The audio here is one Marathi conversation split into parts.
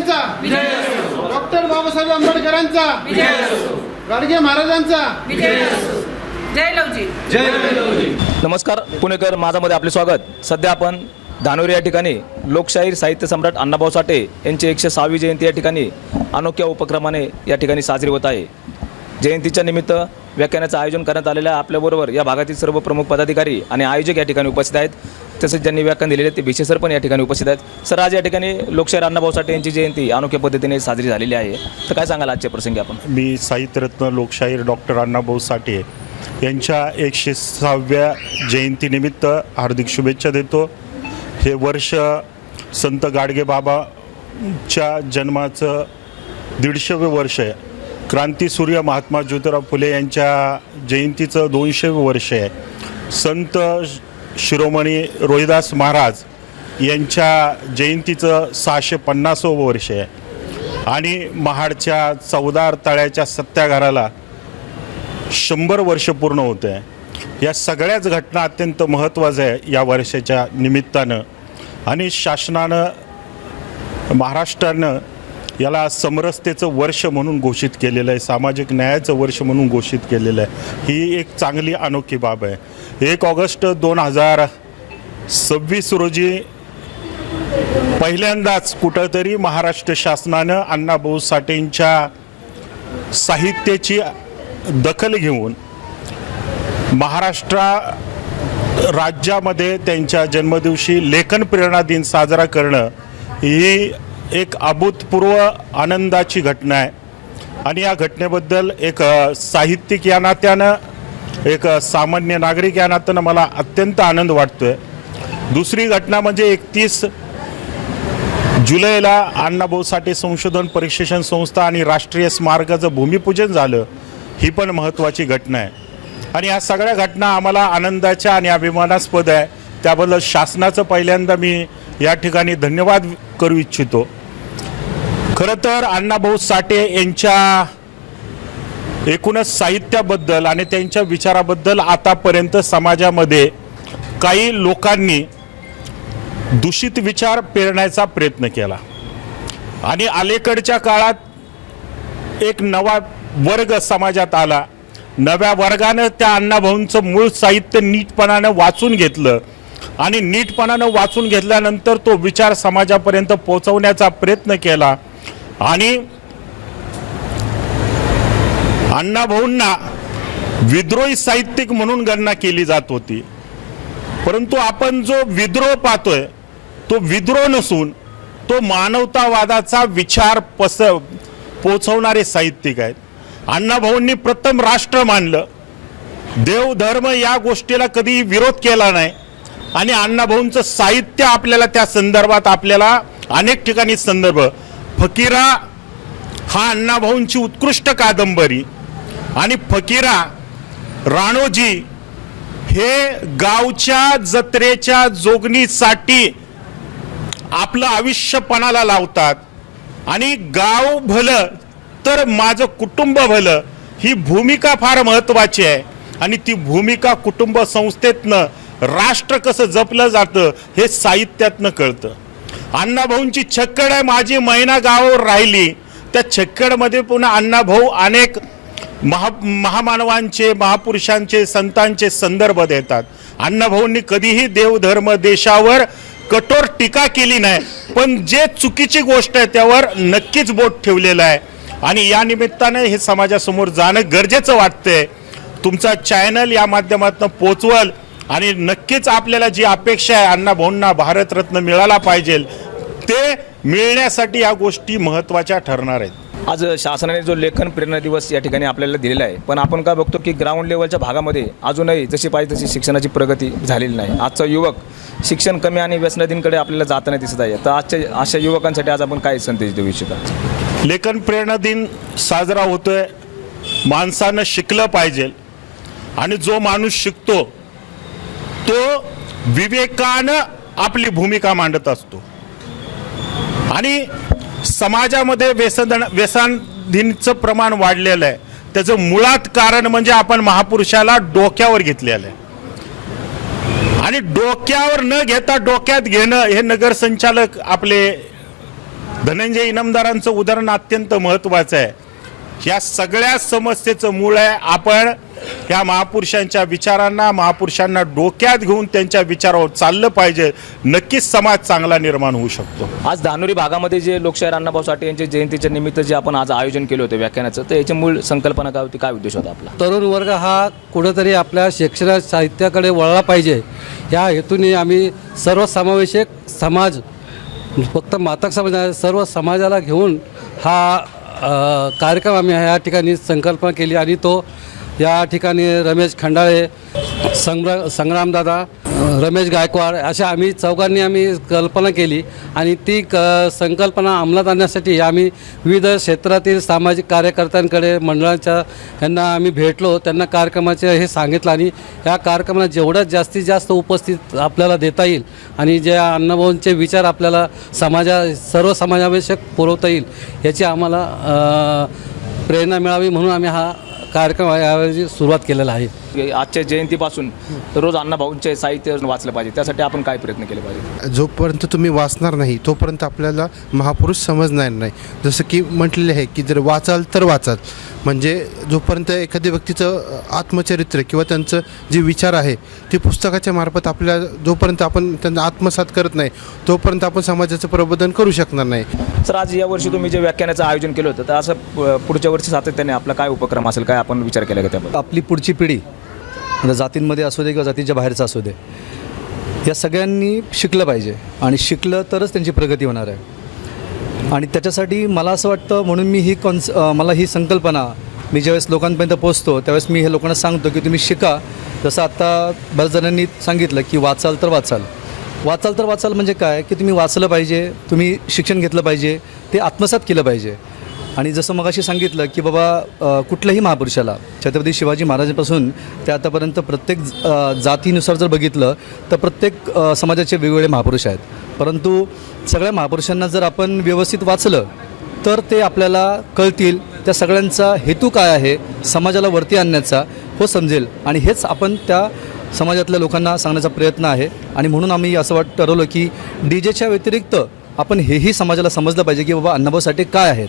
फुलेंचा, डॉक्टर बाबासाहेब आंबेडकरांचा, गाडगे महाराजांचा. जय लवजी. नमस्कार पुणेकर, माझामध्ये आपले स्वागत. सध्या आपण धानोरी या ठिकाणी लोकशाहीर साहित्य सम्राट अण्णाभाऊ साठे यांची 106वी जयंती या ठिकाणी अनोख्या उपक्रमाने या ठिकाणी साजरी होत आहे. जयंतीच्या निमित्त व्याख्यानाचं आयोजन करण्यात आलेलं आहे. आपल्याबरोबर या भागातील सर्व प्रमुख पदाधिकारी आणि आयोजक या ठिकाणी उपस्थित आहेत. तसेच ज्यांनी व्याख्यान दिलेले ते भिसे सर पण या ठिकाणी उपस्थित आहेत. सर, आज या ठिकाणी लोकशाहीर अण्णाभाऊ साठे यांची जयंती अनोख्या पद्धतीने साजरी झालेली आहे, तर काय सांगाल आजच्या प्रसंगी आपण? मी साहित्यरत्न लोकशाहीर डॉक्टर अण्णाभाऊ साठे यांच्या 106व्या जयंतीनिमित्त हार्दिक शुभेच्छा देतो. हे वर्ष संत गाडगे बाबाच्या जन्माचं 150वे वर्ष आहे. क्रांतीसूर्य महात्मा ज्योतिराव फुले यांच्या जयंतीचं 200वे वर्ष आहे. संत शिरोमणी रोहिदास महाराज यांच्या जयंतीचं 650वं वर्ष आहे. आणि महाडच्या चवदार तळ्याच्या सत्याग्रहाला 100 वर्ष पूर्ण होते आहे. या सगळ्याच घटना अत्यंत महत्त्वाच्या आहे या वर्षाच्या निमित्तानं. आणि शासनानं, महाराष्ट्रानं याला समरसतेचं वर्ष म्हणून घोषित केलेलं आहे, सामाजिक न्यायाचं वर्ष म्हणून घोषित केलेलं आहे. ही एक चांगली अनोखी बाब आहे. 1 ऑगस्ट 2026 रोजी पहिल्यांदाच कुठंतरी महाराष्ट्र शासनानं अण्णाभाऊ साठेंच्या साहित्याची दखल घेऊन महाराष्ट्र राज्यामध्ये त्यांच्या जन्मदिवशी लेखन प्रेरणा दिन साजरा करणं ही एक अभूतपूर्व आनंदाची घटना आहे. आणि या घटनेबद्दल एक साहित्यिक या नात्यानं, एक सामान्य नागरिक या नात्यानं मला अत्यंत आनंद वाटतो आहे. दुसरी घटना म्हणजे 31 जुलैला अण्णाभाऊ साठे संशोधन परिशिक्षण संस्था आणि राष्ट्रीय स्मारकाचं भूमिपूजन झालं. ही पण महत्त्वाची घटना आहे. आणि या सगळ्या घटना आम्हाला आनंदाच्या आणि अभिमानास्पद आहे. त्याबद्दल शासनाचं पहिल्यांदा मी या ठिकाणी धन्यवाद करू इच्छितो. खरं तर अण्णाभाऊ साठे यांच्या एकूणच साहित्याबद्दल आणि त्यांच्या विचाराबद्दल आतापर्यंत समाजामध्ये काही लोकांनी दूषित विचार पेरण्याचा प्रयत्न केला. आणि अलीकडच्या काळात एक नवा वर्ग समाजात आला. नव्या वर्गानं त्या अण्णाभाऊंचं मूळ साहित्य नीटपणानं वाचून घेतलं. आणि नीटपणानं वाचून घेतल्यानंतर तो विचार समाजापर्यंत पोहोचवण्याचा प्रयत्न केला. आणि अण्णाभाऊंना विद्रोही साहित्यिक म्हणून गणना केली जात होती. परंतु आपण जो विद्रोह पाहतोय तो विद्रोह नसून तो मानवतावादाचा विचार पोचवणारे साहित्यिक आहेत. अण्णाभाऊंनी प्रथम राष्ट्र मानलं, देव धर्म या गोष्टीला कधी विरोध केला नाही. आणि अण्णाभाऊंचं साहित्य आपल्याला त्या संदर्भात आपल्याला अनेक ठिकाणी संदर्भ, फकीरा हा अण्णाभाऊंची उत्कृष्ट कादंबरी. आणि फकीरा, राणोजी हे गावच्या जत्रेच्या जोगणीसाठी आपलं आयुष्य पणाला लावतात. आणि गाव भलं तर माझं कुटुंब भलं ही भूमिका फार महत्त्वाची आहे. आणि ती भूमिका कुटुंब संस्थेतनं राष्ट्र कसं जपलं जातं हे साहित्यातनं कळतं. अण्णाभाऊंची छक्कड आहे, माझी मैना गावावर राहिली. त्या छक्कडमध्ये पुन्हा अण्णाभाऊ अनेक महामानवांचे, महापुरुषांचे, संतांचे संदर्भ देतात. अण्णाभाऊंनी कधीही देवधर्म देशावर कठोर टीका केली नाही, पण जे चुकीची गोष्ट आहे त्यावर नक्कीच बोट ठेवलेलं आहे. आणि या निमित्तानं हे समाजासमोर जाणं गरजेचं वाटतंय. तुमचा चॅनल या माध्यमातून पोचवल. आणि नक्कीच आपल्याला जी अपेक्षा आहे, अण्णाभाऊंना भारतरत्न मिळाला पाहिजे, ते मिळण्यासाठी या गोष्टी महत्त्वाच्या ठरणार आहेत. आज शासनाने जो लेखन प्रेरणा दिवस या ठिकाणी आपल्याला दिलेला आहे, पण आपण काय बघतो की ग्राउंड लेवलच्या भागामध्ये अजूनही जशी पाहिजे तशी शिक्षणाची प्रगती झालेली नाही. आजचा युवक शिक्षण कमी आणि व्यसनाधीनकडे आपल्याला जाताना दिसत आहे. तर आजच्या अशा युवकांसाठी आज आपण काय संदेश देऊ इच्छिता? लेखन प्रेरणा दिन साजरा होतोय. माणसानं शिकलं पाहिजे. आणि जो माणूस शिकतो तो विवेकानं आपली भूमिका मांडत असतो. आणि समाजामध्ये व्यसनाधीनचं प्रमाण वाढलेलं आहे. त्याचं मुळात कारण म्हणजे आपण महापुरुषाला डोक्यावर घेतलेलं आहे. आणि डोक्यावर न घेता डोक्यात घेणं हे नगरसंचालक आपले धनंजय इनामदारांचं उदाहरण अत्यंत महत्त्वाचं आहे. या सगळ्या समस्येचं मूळ आहे आपण या महापुरुषांच्या विचारांना, महापुरुषांना डोक्यात घेऊन त्यांच्या विचारावर चाललं पाहिजे. नक्कीच समाज चांगला निर्माण होऊ शकतो. आज धानोरी भागामध्ये जे लोकशाहीर अण्णाभाऊ साठे यांच्या जयंतीच्या निमित्त जे आपण आज आयोजन केलं होतं व्याख्यानाचं, तर याची मूळ संकल्पना काय होती, काय उद्देश होता आपला? तरुण वर्ग हा कुठंतरी आपल्या शैक्षणिक साहित्याकडे वळला पाहिजे या हेतूने आम्ही सर्वसमावेशक समाज, फक्त मातक समाज नाही, सर्व समाजाला घेऊन हा कार्यक्रम आम्ही या ठिकाणी संकल्पना केली आणि तो या ठिकाणी रमेश खंडाळे, संग्रामदादा, रमेश गायकवाड अशा आम्ही चौघांनी आम्ही कल्पना केली आणि ती संकल्पना अंमलात आणण्यासाठी आम्ही विविध क्षेत्रातील सामाजिक कार्यकर्त्यांकडे, मंडळांच्या यांना आम्ही भेटलो, त्यांना कार्यक्रमाचे हे सांगितलं आणि या कार्यक्रमाला जेवढ्यात जास्तीत जास्त उपस्थित आपल्याला देता येईल आणि जे अण्णाभाऊंचे विचार आपल्याला सर्व समावेशक पुरवता येईल याची आम्हाला प्रेरणा मिळावी म्हणून आम्ही हा कार्यक्रम यावेळी सुरुवात केलेला आहे. आजच्या जयंतीपासून रोज अण्णाभाऊंचे साहित्य वाचलं पाहिजे, त्यासाठी आपण काय प्रयत्न केले पाहिजे? जोपर्यंत तुम्ही वाचणार नाही तोपर्यंत आपल्याला महापुरुष समजणार नाही. जसं की म्हटलेलं आहे की जर वाचाल तर वाचाल, म्हणजे जोपर्यंत एखाद्या व्यक्तीचं आत्मचरित्र किंवा त्यांचं जे विचार आहे ते पुस्तकाच्या मार्फत आपल्याला जोपर्यंत आपण त्यांना आत्मसात करत नाही तोपर्यंत आपण समाजाचं प्रबोधन करू शकणार नाही. सर, आज यावर्षी तुम्ही जे व्याख्यानाचं आयोजन केलं होतं, तर असं पुढच्या वर्षी सातत्याने आपला काय उपक्रम असेल, काय आपण विचार केला का त्याबद्दल? आपली पुढची पिढी म्हणजे जातींमध्ये असू दे किंवा जातीच्या बाहेरचं असू दे, या सगळ्यांनी शिकलं पाहिजे आणि शिकलं तरच त्यांची प्रगती होणार आहे. आणि त्याच्यासाठी मला असं वाटतं, म्हणून मी मला ही संकल्पना मी ज्यावेळेस लोकांपर्यंत पोचतो त्यावेळेस मी हे लोकांना सांगतो की तुम्ही शिका. जसं आत्ता बऱ्याच जणांनी सांगितलं की वाचाल तर वाचाल. वाचाल तर वाचाल म्हणजे काय की तुम्ही वाचलं पाहिजे, तुम्ही शिक्षण घेतलं पाहिजे, ते आत्मसात केलं पाहिजे. आणि जसं मगाशी सांगितलं की बाबा कुठल्याही महापुरुषाला, छत्रपती शिवाजी महाराजांपासून ते आतापर्यंत प्रत्येक जातीनुसार जर बघितलं तर प्रत्येक समाजाचे वेगवेगळे महापुरुष आहेत. परंतु सगळ्या महापुरुषांना जर आपण व्यवस्थित वाचलं तर ते आपल्याला कळतील, त्या सगळ्यांचा हेतू काय आहे समाजाला वरती आणण्याचा हो समजेल. आणि हेच आपण त्या समाजातल्या लोकांना सांगण्याचा प्रयत्न आहे. आणि म्हणून आम्ही असं ठरवलं की डीजेच्या व्यतिरिक्त आपण हेही समाजाला समजलं पाहिजे की बाबा अण्णाभाऊ साठे काय आहेत,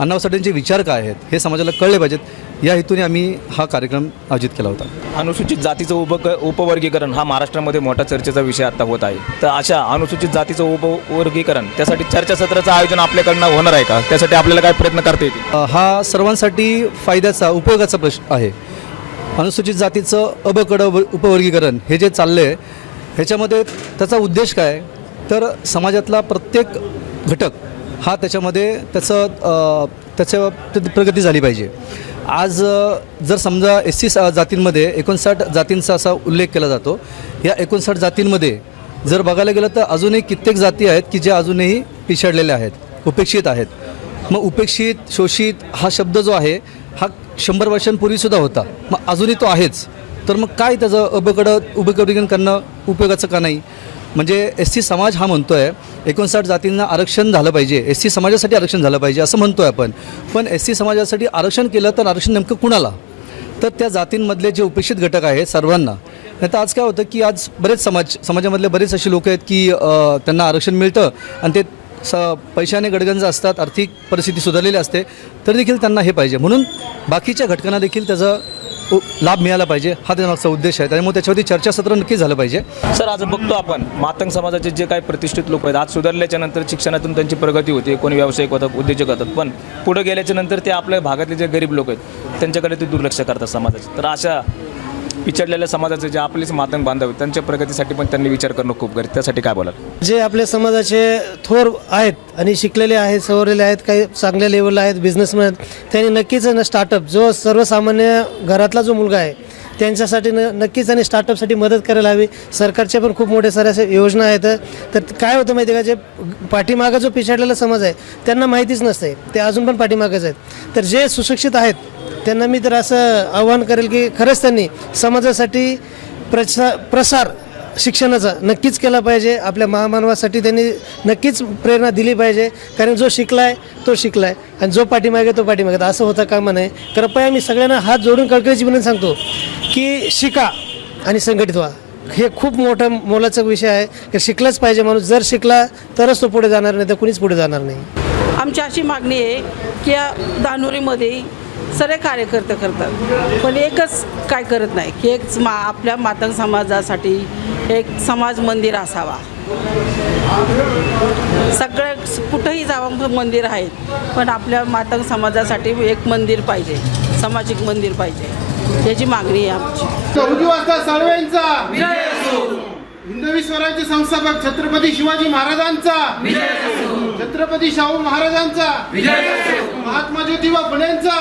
अण्णाभाऊ साठेंचे विचार काय आहेत हे समाजाला कळले पाहिजेत. या हेतूने आम्ही हा कार्यक्रम आयोजित केला होता. अनुसूचित जातीचं उपवर्गीकरण हा महाराष्ट्रामध्ये मोठा चर्चेचा विषय आता होत आहे. तर अशा अनुसूचित जातीचं उपवर्गीकरण त्यासाठी चर्चासत्राचं आयोजन आपल्याकडनं होणार आहे का? त्यासाठी आपल्याला काय प्रयत्न करता येतील? हा सर्वांसाठी फायद्याचा, उपयोगाचा प्रश्न आहे. अनुसूचित जातीचं उपवर्गीकरण हे जे चाललं आहे ह्याच्यामध्ये त्याचा उद्देश काय तर समाजातला प्रत्येक घटक हा त्याच्यामध्ये त्याच्या प्रगती झाली पाहिजे. आज जर समजा SC जातींमध्ये 59 जातींचा असा उल्लेख केला जातो. या 59 जातींमध्ये जर बघायला गेलं तर अजूनही कित्येक जाती आहेत की ज्या अजूनही पिछडलेल्या आहेत, उपेक्षित आहेत. मग उपेक्षित, शोषित हा शब्द जो आहे हा 100 वर्षांपूर्वीसुद्धा होता, मग अजूनही तो आहेच. तर मग काय त्याचं उपवर्गीकरण करणं उपयोगाचं का नाही? म्हणजे SC समाज हा म्हणतो आहे 59 जातींना आरक्षण झालं पाहिजे, SC समाजासाठी आरक्षण झालं पाहिजे असं म्हणतो आहे आपण. पण SC समाजासाठी आरक्षण केलं तर आरक्षण नेमकं कुणाला? तर त्या जातींमधले जे उपेक्षित घटक आहेत सर्वांना. नाही तर आज काय होतं की आज बरेच समाजामधले बरेच असे लोक आहेत की त्यांना आरक्षण मिळतं आणि ते पैशाने गडगंज असतात, आर्थिक परिस्थिती सुधारलेली असते, तरी देखील त्यांना हे पाहिजे. म्हणून बाकीच्या घटकांना देखील त्याचा लाभ मिळाला पाहिजे हा त्यामागचा उद्देश आहे. त्यामुळे त्याच्यावरती चर्चासत्र नक्की झालं पाहिजे. सर, आज बघतो आपण मातंग समाजाचे जे काही प्रतिष्ठित लोक आहेत, आज सुधारल्याच्या नंतर शिक्षणातून त्यांची प्रगती होते, कोणी व्यावसायिक होतात, उद्योजक होतात, पण पुढे गेल्याच्या नंतर ते आपल्या भागातले जे गरीब लोक आहेत त्यांच्याकडे ते दुर्लक्ष करतात समाजाचे. तर अशा पिछडलेल्या समाजाचे जे आपलेच मातंग बांधव आहेत त्यांच्या प्रगतीसाठी पण त्यांनी विचार करणं खूप गरजेचं. त्यासाठी काय बोलाल? जे आपल्या समाजाचे थोर आहेत आणि शिकलेले आहेत, सवरलेले आहेत, काही चांगल्या लेवलला आहेत, बिझनेसमॅन आहेत, त्यांनी नक्कीच स्टार्टअप जो सर्वसामान्य घरातला जो मुलगा आहे त्यांच्यासाठी नक्कीच आणि स्टार्टअपसाठी मदत करायला हवी. सरकारच्या पण खूप मोठ्या साऱ्या अशा योजना आहेत. तर काय होतं माहिती आहे का, जे पाठीमागं जो पिछडलेला समाज आहे त्यांना माहितीच नसते, ते अजून पण पाठीमागच आहेत. तर जे सुशिक्षित आहेत त्यांना मी तर असं आव्हान करेल की खरंच त्यांनी समाजासाठी प्रसार शिक्षणाचा नक्कीच केला पाहिजे. आपल्या महामानवासाठी त्यांनी नक्कीच प्रेरणा दिली पाहिजे. कारण जो शिकला आहे तो शिकला आहे आणि जो पाठीमागे तो पाठीमागे. असं होतं का म्हणे. कृपया मी सगळ्यांना हात जोडून कळकळीची म्हणून सांगतो की शिका आणि संघटित व्हा. हे खूप मोलाचा विषय आहे की शिकलाच पाहिजे माणूस. जर शिकला तरच तो पुढे जाणार, नाही तर कुणीच पुढे जाणार नाही. आमची अशी मागणी आहे की या धानोरीमध्ये सर्व कार्यकर्ते करतात, पण एकच काय करत नाही की एक आपल्या मातंग समाजासाठी एक समाज मंदिर असावा. सगळ्या कुठंही जावं मंदिर आहेत, पण आपल्या मातंग समाजासाठी एक मंदिर पाहिजे, सामाजिक मंदिर पाहिजे, याची मागणी आहे आमची. उजवी वाजता साळवेंचा हिंदवी स्वराज्य संस्थापक छत्रपती शिवाजी महाराजांचा, छत्रपती शाहू महाराजांचा, महात्मा ज्योतिबा फुलेंचा.